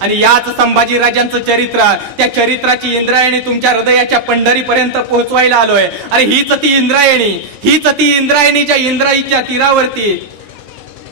आणि याच संभाजीराजांचं चरित्र त्या चरित्राची इंद्रायणी तुमच्या हृदयाच्या पंढरीपर्यंत पोहोचवायला आलोय. अरे हीच ती इंद्रायणी हीच ती इंद्रायणी ज्या इंद्राईच्या तीरावरती.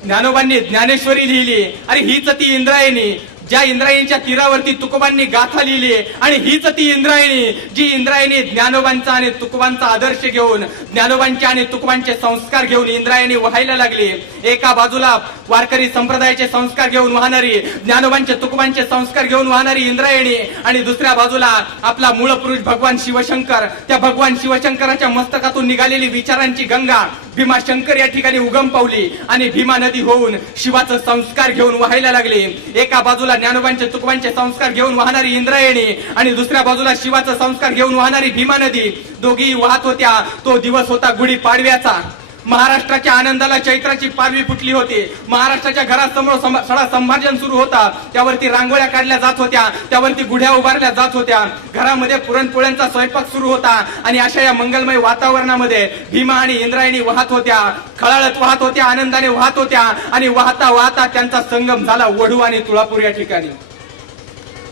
ज्ञानोबांनी ज्ञानेश्वरी लिहिली अरे हीच ती इंद्रायणी. ज्या इंद्रायणीच्या तीरावरती तुकोबांनी गाथा लिहिली आणि हीच ती इंद्रायणी जी इंद्रायणी ज्ञानोबांचा आणि तुकोबांचा आदर्श घेऊन ज्ञानोबांचे आणि तुकोबांचे संस्कार घेऊन इंद्रायणी व्हायला लागली. एका बाजूला वारकरी संप्रदायाचे संस्कार घेऊन वाहणारी ज्ञानोबांचे तुकोबांचे संस्कार घेऊन वाहणारी इंद्रायणी आणि दुसऱ्या बाजूला आपला मूळ पुरुष भगवान शिवशंकर. त्या भगवान शिवशंकराच्या मस्तकातून निघालेली विचारांची गंगा भीमाशंकर या ठिकाणी उगम पावली आणि भीमा नदी होऊन शिवाचं संस्कार घेऊन वाहायला लागले. एका बाजूला ज्ञानोबांचे तुकोबांचे संस्कार घेऊन वाहणारी इंद्रायणी आणि दुसऱ्या बाजूला शिवाचा संस्कार घेऊन वाहणारी भीमा नदी. दोघी वाहत होत्या. तो दिवस होता गुढी पाडव्याचा महाराष्ट्राच्या आनंदाला चैत्राची पालवी फुटली होती. महाराष्ट्राच्या घरासमोर सडा संभाषण सुरू होता. त्यावरती रांगोळ्या काढल्या जात होत्या. त्यावरती गुढ्या उभारल्या जात होत्या. घरामध्ये पुरणपोळ्यांचा स्वयंपाक सुरू होता आणि अशा या मंगलमय वातावरणामध्ये भीमा आणि इंद्रायणी वाहत होत्या. खळाळत वाहत होत्या आनंदाने वाहत होत्या आणि वाहता वाहता त्यांचा संगम झाला वढू आणि तुळापूर या ठिकाणी.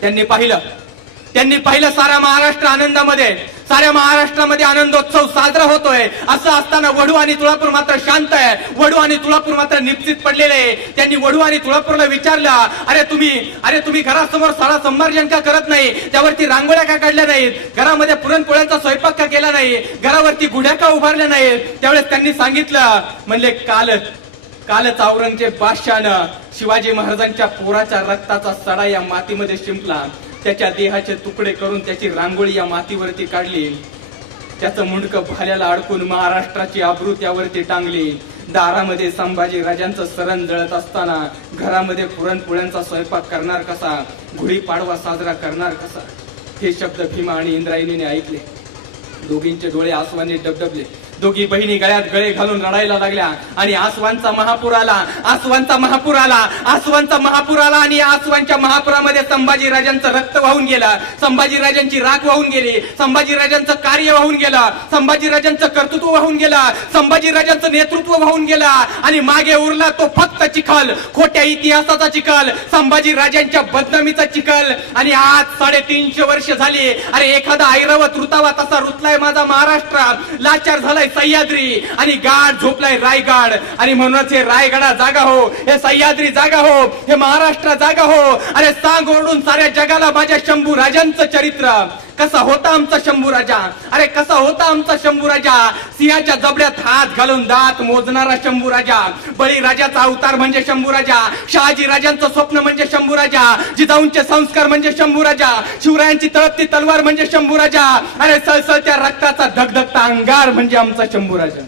त्यांनी पाहिलं. त्यांनी पाहिलं सारा महाराष्ट्र आनंदामध्ये. साऱ्या महाराष्ट्रामध्ये आनंदोत्सव साजरा होतोय. असं असताना वडू आणि तुळापूर मात्र शांत आहे. वडू आणि तुळापूर मात्र निश्चित पडलेले आहे. त्यांनी वडू आणि तुळापूरला विचारलं अरे तुम्ही अरे तुम्ही घरासमोर सारा संभार्जन का करत नाही. त्यावरती रांगोळ्या का काढल्या नाहीत? घरामध्ये पुरणपोळ्यांचा स्वयंपाक का केला नाही? घरावरती गुढ्या का उभारल्या नाहीत? त्यावेळेस त्यांनी सांगितलं म्हणजे कालच कालच औरंगजेब बादशाहनं शिवाजी महाराजांच्या पोराच्या रक्ताचा सडा या मातीमध्ये शिंपला. त्याच्या देहाचे तुकडे करून त्याची रांगोळी या मातीवरती काढली. त्याचं मुंडकं भाल्याला अडकून महाराष्ट्राची आबरू त्यावरती टांगली. दारामध्ये संभाजी राजांचं सरण जळत असताना घरामध्ये पुरणपोळ्यांचा स्वयंपाक करणार कसा? गुढीपाडवा साजरा करणार कसा? हे शब्द भीमा आणि इंद्रायणीने ऐकले. दोघींचे डोळे आसवाने डबडबले. दोघी बहिणी गळ्यात गळे घालून रडायला लागल्या. आणि आसवांचा महापूर आला. आसवांचा महापूर आला. आसवांचा महापूर आला आणि आसवांच्या महापुरामध्ये संभाजीराजांचं रक्त वाहून गेलं. संभाजी राजांची राख वाहून गेली. संभाजीराजांचं कार्य वाहून गेलं. संभाजीराजांचं कर्तृत्व वाहून गेलं. संभाजीराजांचं नेतृत्व वाहून गेलं. आणि मागे उरला तो फक्त चिखल. खोट्या इतिहासाचा चिखल. संभाजी राजांच्या बदनामीचा चिखल. आणि आज साडेतीनशे वर्ष झाली. अरे एखादा ऐरावत रुतावा तसा रुतलाय माझा महाराष्ट्र. लाचार झालाय सह्याद्री आणि गाड झोपलाय रायगड आणि म्हणूनच हे रायगडा जागा हो हे सह्याद्री जागा हो हे महाराष्ट्र जागा हो. अरे सांग ओरडून साऱ्या जगाला माझ्या शंभू राजांचं चरित्र. कसा होता आमचा शंभू राजा? अरे कसा होता आमचा शंभू राजा? सिंहाच्या जबड्यात हात घालून दात मोजणारा शंभू राजा. बळी राजाचा अवतार म्हणजे शंभू राजा. शहाजी राजांचं स्वप्न म्हणजे शंभू राजा. जिजाऊंचे संस्कार म्हणजे शंभू राजा. शिवरायांची तळपती तलवार म्हणजे शंभू राजा. अरे सळसळत्या रक्ताचा धगधगता अंगार म्हणजे आमचा शंभू राजा.